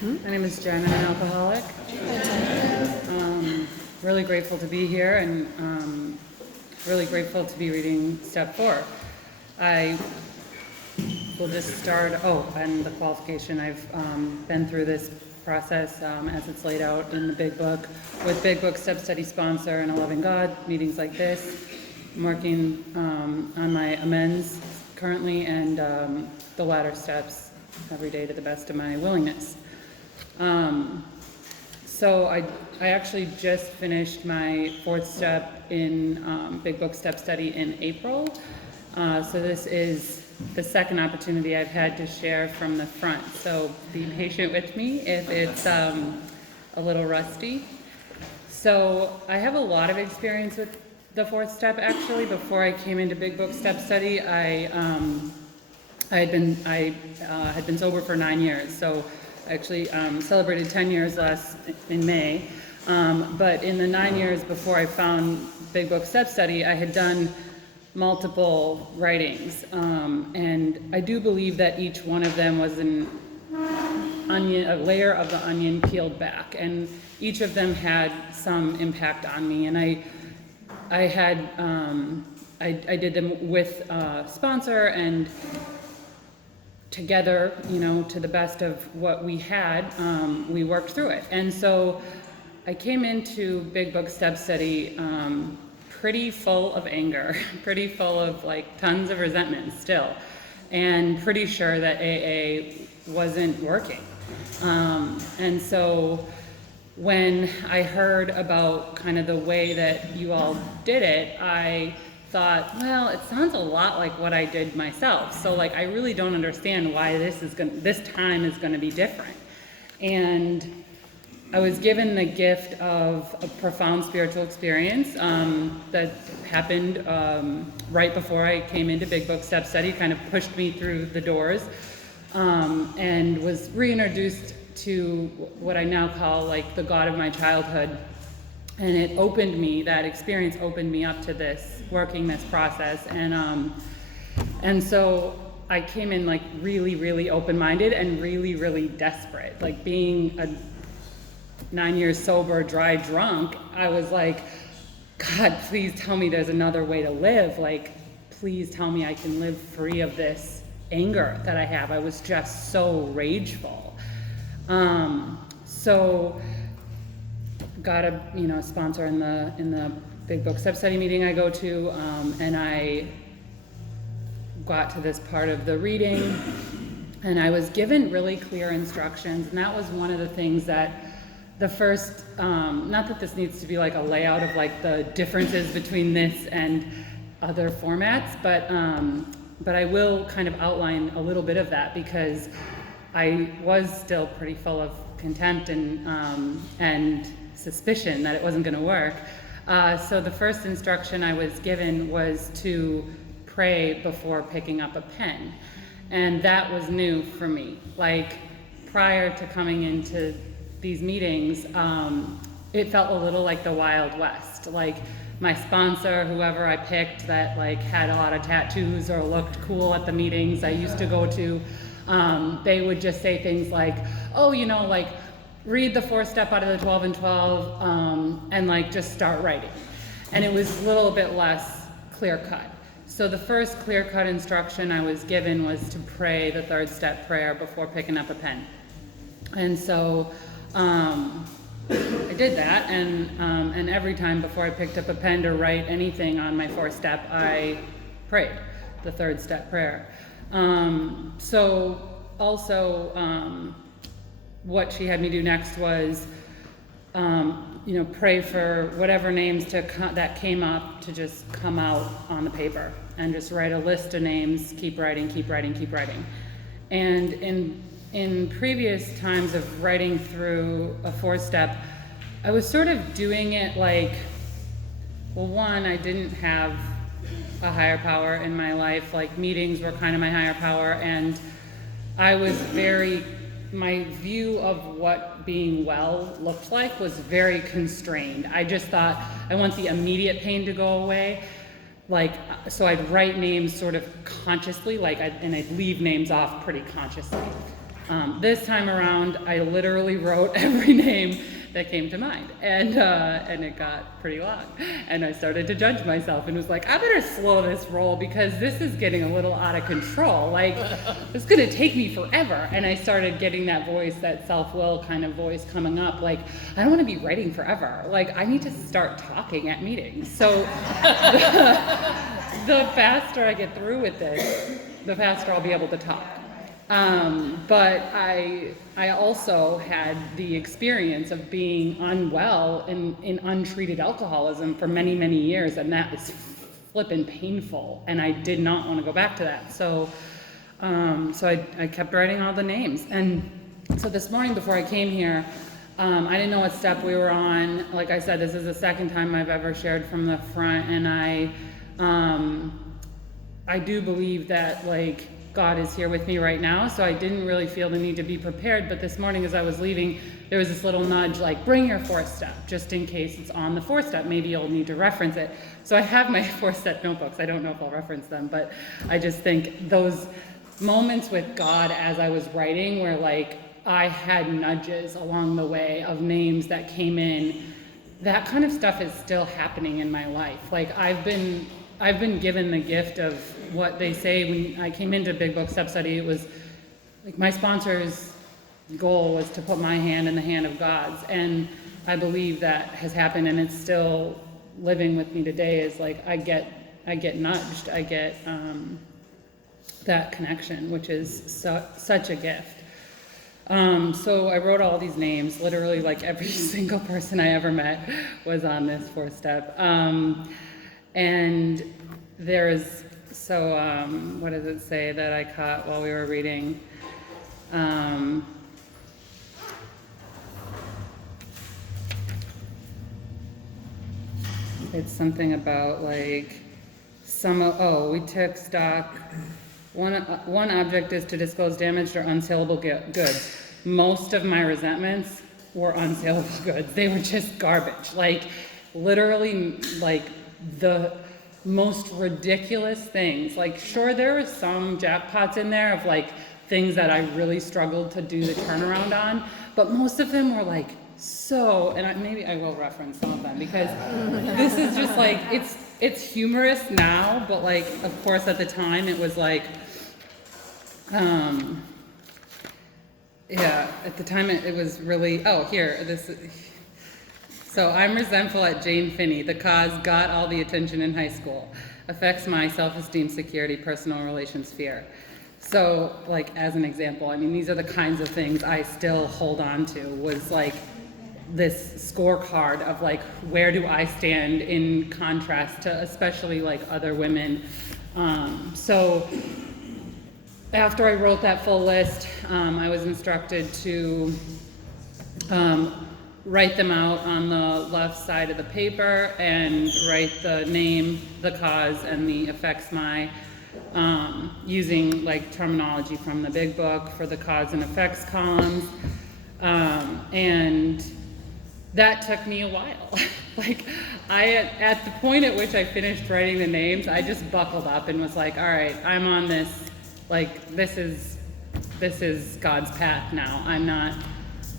My name is Jen. I'm an alcoholic. Really grateful to be here and really grateful to be reading step 4. I will just start, and the qualification. I've been through this process as it's laid out in the Big Book with Big Book Step Study sponsor and a loving God, meetings like this. I'm working on my amends currently and the latter steps every day to the best of my willingness. So I actually just finished my 4th step in Big Book Step Study in April. So this is the second opportunity I've had to share from the front. So be patient with me if it's a little rusty. So I have a lot of experience with the 4th step actually. Before I came into Big Book Step Study, I had been sober for 9 years. So actually celebrated 10 years in May, but in the 9 years before I found Big Book Step Study, I had done multiple writings, and I do believe that each one of them was a layer of the onion peeled back, and each of them had some impact on me, and I did them with a sponsor and together, to the best of what we had, we worked through it. And so I came into Big Book Step Study pretty full of anger, pretty full of tons of resentment still, and pretty sure that AA wasn't working. And so when I heard about kind of the way that you all did it, I thought, well, it sounds a lot like what I did myself. So I really don't understand why this time is going to be different. And I was given the gift of a profound spiritual experience that happened right before I came into Big Book Step Study, kind of pushed me through the doors, and was reintroduced to what I now call the God of my childhood. And that experience opened me up to working this process. And so I came in really, really open-minded and really, really desperate. Being a 9 years sober, dry drunk, I was like, God, please tell me there's another way to live. Please tell me I can live free of this anger that I have. I was just so rageful. So got a sponsor in the Big Book Step Study meeting I go to, and I got to this part of the reading, and I was given really clear instructions, and that was one of the things that the first, not that this needs to be a layout of the differences between this and other formats, but I will kind of outline a little bit of that because I was still pretty full of contempt and suspicion that it wasn't going to work. So the first instruction I was given was to pray before picking up a pen. And that was new for me. Prior to coming into these meetings, it felt a little like the Wild West. My sponsor, whoever I picked that had a lot of tattoos or looked cool at the meetings I used to go to, they would just say things read the 4th step out of the 12 and 12 and just start writing. And it was a little bit less clear cut. So the first clear cut instruction I was given was to pray the 3rd step prayer before picking up a pen. And so I did that, and every time before I picked up a pen to write anything on my 4th step, I prayed the 3rd step prayer. So also, what she had me do next was, pray for whatever names that came up to just come out on the paper and just write a list of names, keep writing, keep writing, keep writing. And in previous times of writing through a 4th step, I was sort of doing it one, I didn't have a higher power in my life. Meetings were kind of my higher power, and I was my view of what being well looked like was very constrained. I just thought, I want the immediate pain to go away. So I'd write names sort of consciously, and I'd leave names off pretty consciously. This time around, I literally wrote every name that came to mind, and it got pretty long, and I started to judge myself and was like, I better slow this roll because this is getting a little out of control. Like, it's gonna take me forever. And I started getting that voice, that self-will kind of voice coming up, like, I don't want to be writing forever. Like, I need to start talking at meetings. So the faster I get through with this, the faster I'll be able to talk. But I also had the experience of being unwell in untreated alcoholism for many, many years, and that was flippin' painful, and I did not want to go back to that. So I kept writing all the names. And so this morning before I came here, I didn't know what step we were on. Like I said, this is the second time I've ever shared from the front, and I do believe that, like, God is here with me right now, so I didn't really feel the need to be prepared. But this morning as I was leaving, there was this little nudge, like, bring your 4-step, just in case it's on the 4-step. Maybe you'll need to reference it. So I have my 4-step notebooks. I don't know if I'll reference them, but I just think those moments with God as I was writing where, like, I had nudges along the way of names that came in. That kind of stuff is still happening in my life. Like, I've been given the gift of what they say. When I came into Big Book Step Study, it was like my sponsor's goal was to put my hand in the hand of God's, and I believe that has happened, and it's still living with me today. Is like I get nudged, I get that connection, which is such a gift. So I wrote all these names. Literally, like, every single person I ever met was on this 4-step. And there's, what does it say that I caught while we were reading? It's something about, like, we took stock. One object is to disclose damaged or unsaleable goods. Most of my resentments were unsaleable goods. They were just garbage. Like, literally, like, the most ridiculous things. Like, sure, there were some jackpots in there of, like, things that I really struggled to do the turnaround on, but most of them were, like, maybe I will reference some of them, because this is just, like, it's humorous now, but, like, of course at the time it was like, at the time it was really, so I'm resentful at Jane Finney. The cause got all the attention in high school. Affects my self-esteem, security, personal relations, fear. So, like, as an example, I mean, these are the kinds of things I still hold on to, was like this scorecard of, like, where do I stand in contrast to especially, like, other women. So after I wrote that full list, I was instructed to write them out on the left side of the paper and write the name, the cause, and the affects my, using, like, terminology from the big book for the cause and effects columns. And that took me a while. Like, at the point at which I finished writing the names, I just buckled up and was like, all right, I'm on this, like, this is God's path now.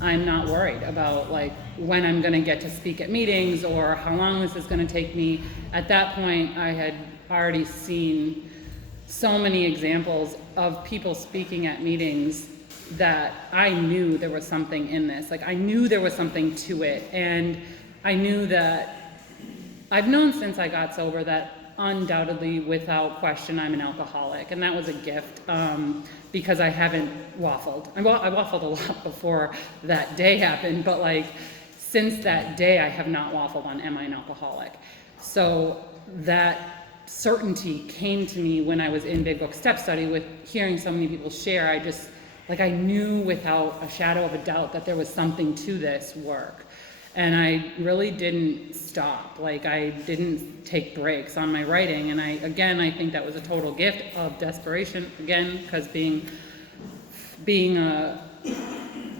I'm not worried about, like, when I'm gonna get to speak at meetings or how long this is gonna take me. At that point, I had already seen so many examples of people speaking at meetings that I knew there was something in this. Like, I knew there was something to it, and I knew that I've known since I got sober that undoubtedly, without question, I'm an alcoholic, and that was a gift, because I haven't waffled. I waffled a lot before that day happened, but, like, since that day, I have not waffled on am I an alcoholic. So that certainty came to me when I was in Big Book Step Study with hearing so many people share. I knew without a shadow of a doubt that there was something to this work. And I really didn't stop. Like, I didn't take breaks on my writing. And I think that was a total gift of desperation, again, because being a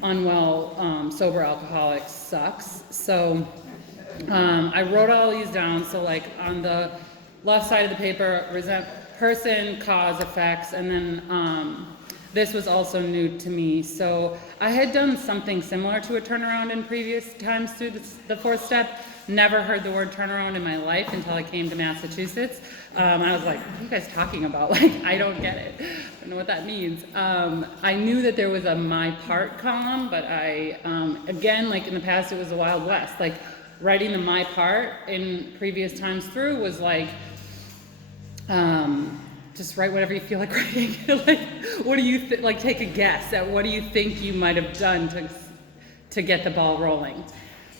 unwell, sober alcoholic sucks. So I wrote all these down. So, like, on the left side of the paper, person, cause, effects, and then this was also new to me. So I had done something similar to a turnaround in previous times through the fourth step. Never heard the word turnaround in my life until I came to Massachusetts. I was like, what are you guys talking about? Like, I don't get it. I don't know what that means. I knew that there was a my part column, but I, again, like in the past, it was the Wild West. Like, writing the my part in previous times through was like, just write whatever you feel like writing. Like, what do you like? Take a guess at what do you think you might have done to get the ball rolling.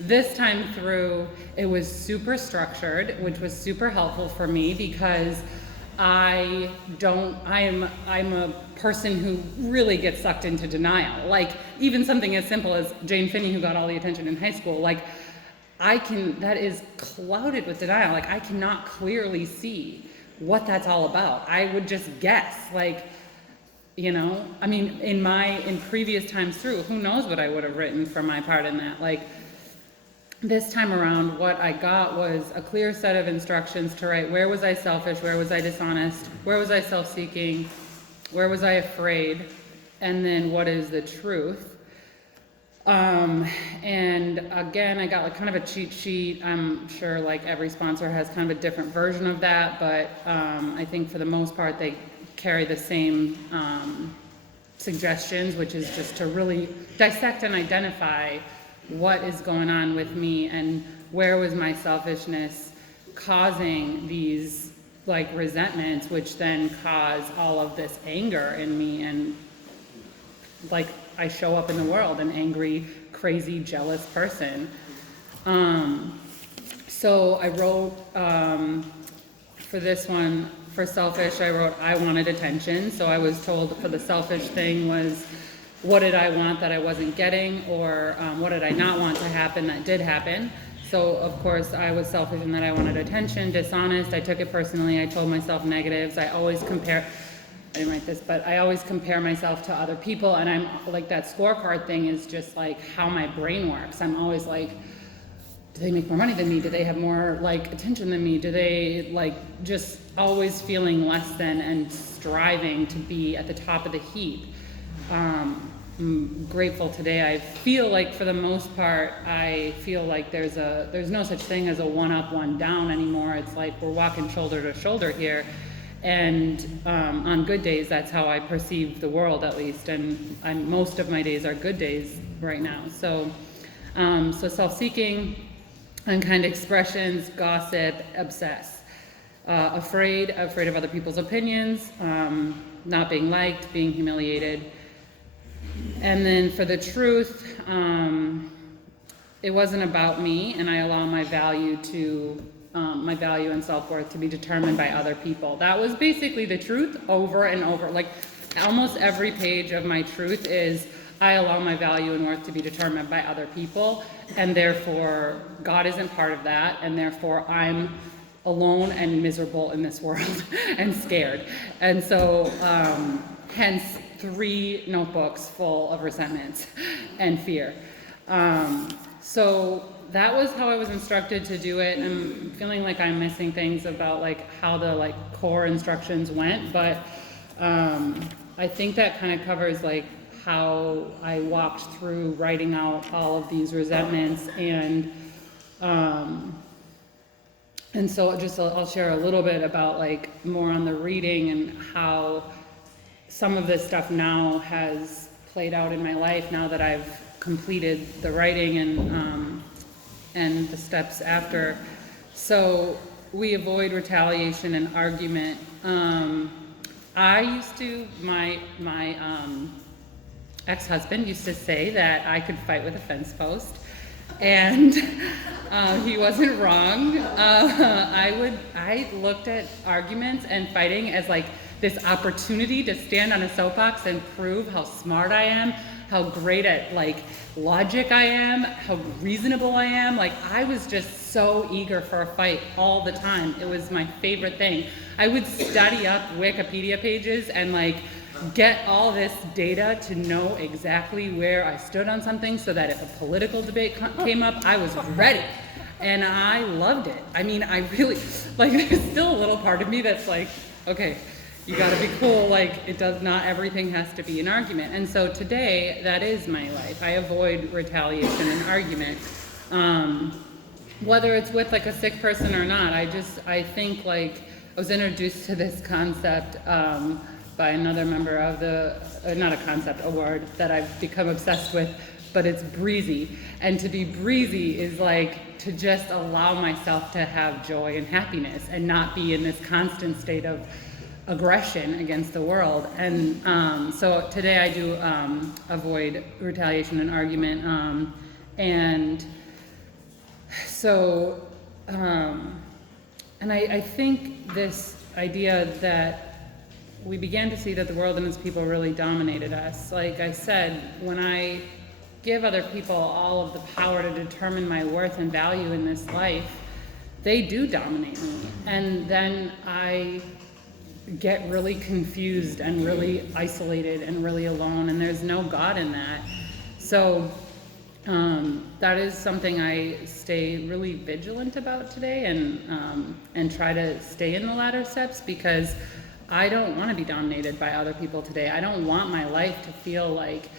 This time through, it was super structured, which was super helpful for me because I'm a person who really gets sucked into denial. Like, even something as simple as Jane Finney, who got all the attention in high school, like, that is clouded with denial. Like, I cannot clearly see what that's all about. I would just guess, like, you know, I mean, in previous times through, who knows what I would have written for my part in that. Like, this time around, what I got was a clear set of instructions to write where was I selfish, where was I dishonest, where was I self-seeking, where was I afraid, and then what is the truth. And again, I got like kind of a cheat sheet. I'm sure like every sponsor has kind of a different version of that, but I think for the most part they carry the same suggestions, which is just to really dissect and identify what is going on with me and where was my selfishness causing these like resentments, which then cause all of this anger in me, and like I show up in the world an angry, crazy, jealous person. So I wrote for this one, for selfish, I wrote I wanted attention. So I was told for the selfish thing was, what did I want that I wasn't getting, or what did I not want to happen that did happen? So of course I was selfish in that I wanted attention. Dishonest, I took it personally. I told myself negatives. I always compare, I didn't write this, but I always compare myself to other people, and I'm like, that scorecard thing is just like how my brain works. I'm always like, do they make more money than me? Do they have more like attention than me? Do they like, just always feeling less than and striving to be at the top of the heap. I'm grateful today. I feel like for the most part, I feel like there's no such thing as a one up, one down anymore. It's like we're walking shoulder to shoulder here. And on good days, that's how I perceive the world, at least. And most of my days are good days right now. So self-seeking, unkind expressions, gossip, obsess. Afraid of other people's opinions, not being liked, being humiliated. And then for the truth, it wasn't about me, and I allow my value and self-worth to be determined by other people. That was basically the truth over and over. Like, almost every page of my truth is, I allow my value and worth to be determined by other people, and therefore God isn't part of that, and therefore I'm alone and miserable in this world and scared. And so hence 3 notebooks full of resentments and fear. So that was how I was instructed to do it. I'm feeling like I'm missing things about like how the like core instructions went, but I think that kind of covers like how I walked through writing out all of these resentments, and so I'll share a little bit about like more on the reading and how some of this stuff now has played out in my life now that I've completed the writing and the steps after. So we avoid retaliation and argument. I used to, my ex-husband used to say that I could fight with a fence post, and he wasn't wrong. I looked at arguments and fighting as like this opportunity to stand on a soapbox and prove how smart I am, how great at like logic I am, how reasonable I am. Like, I was just so eager for a fight all the time. It was my favorite thing. I would study up Wikipedia pages and like get all this data to know exactly where I stood on something, so that if a political debate came up, I was ready. And I loved it. I mean, I really, like, there's still a little part of me that's like, okay, You got to be cool. Like, not everything has to be an argument. And so today, that is my life. I avoid retaliation and argument. Whether it's with like a sick person or not, I think like I was introduced to this concept by another member of not a concept, a word that I've become obsessed with, but it's breezy. And to be breezy is like to just allow myself to have joy and happiness and not be in this constant state of aggression against the world. And so today I do avoid retaliation and argument. And so, and I think this idea that we began to see that the world and its people really dominated us. Like I said, when I give other people all of the power to determine my worth and value in this life, they do dominate me. And then I get really confused and really isolated and really alone, and there's no God in that. So that is something I stay really vigilant about today, and try to stay in the latter steps, because I don't want to be dominated by other people today. I don't want my life to feel like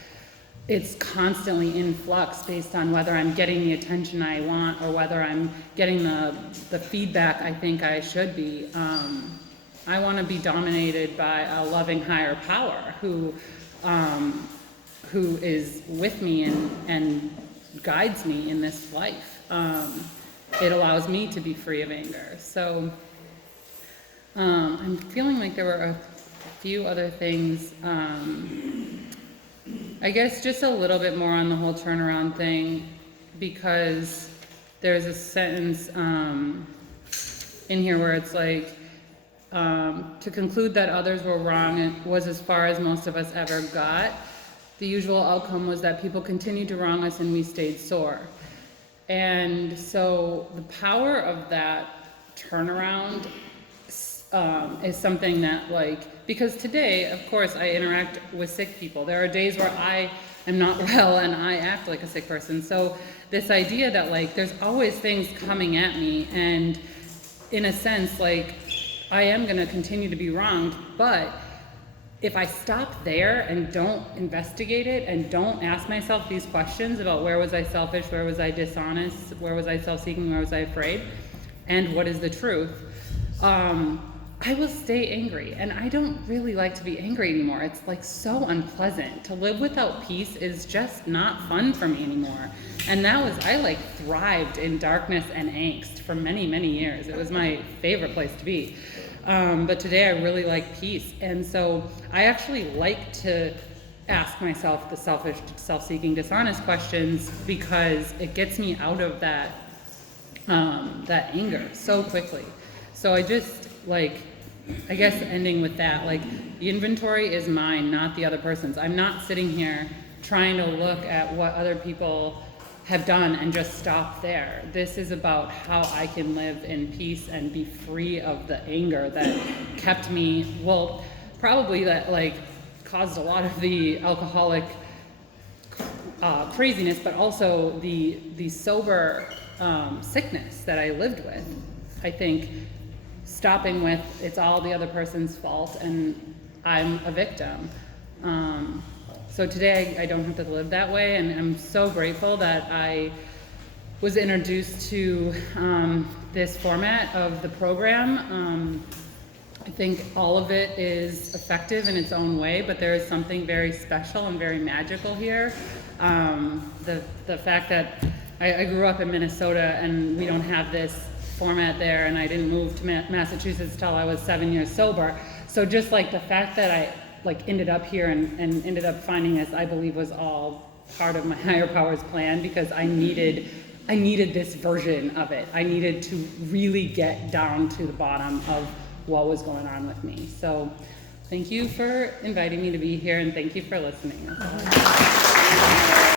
it's constantly in flux based on whether I'm getting the attention I want or whether I'm getting the feedback I think I should be. I want to be dominated by a loving higher power who is with me and guides me in this life. It allows me to be free of anger. So I'm feeling like there were a few other things. I guess just a little bit more on the whole turnaround thing, because there's a sentence in here where it's like, to conclude that others were wrong, it was as far as most of us ever got. The usual outcome was that people continued to wrong us and we stayed sore. And so the power of that turnaround is something that, like, because today, of course, I interact with sick people. There are days where I am not well and I act like a sick person. So this idea that, like, there's always things coming at me, and in a sense, like, I am going to continue to be wronged, but if I stop there and don't investigate it and don't ask myself these questions about where was I selfish, where was I dishonest, where was I self-seeking, where was I afraid, and what is the truth, I will stay angry. And I don't really like to be angry anymore. It's like so unpleasant. To live without peace is just not fun for me anymore. And that was, I like thrived in darkness and angst for many, many years. It was my favorite place to be. But today I really like peace. And so I actually like to ask myself the selfish, self-seeking, dishonest questions, because it gets me out of that anger so quickly. So I just, like, I guess ending with that, like, the inventory is mine, not the other person's. I'm not sitting here trying to look at what other people have done and just stop there. This is about how I can live in peace and be free of the anger that kept me, well, probably that, like, caused a lot of the alcoholic craziness, but also the sober sickness that I lived with. I think stopping with it's all the other person's fault and I'm a victim. So today I don't have to live that way, and I'm so grateful that I was introduced to this format of the program. I think all of it is effective in its own way, but there is something very special and very magical here. The fact that I grew up in Minnesota and we don't have this format there, and I didn't move to Massachusetts till I was 7 years sober. So just like the fact that I ended up here and ended up finding this, I believe was all part of my higher power's plan, because I needed this version of it. I needed to really get down to the bottom of what was going on with me. So thank you for inviting me to be here, and thank you for listening. That's all I have.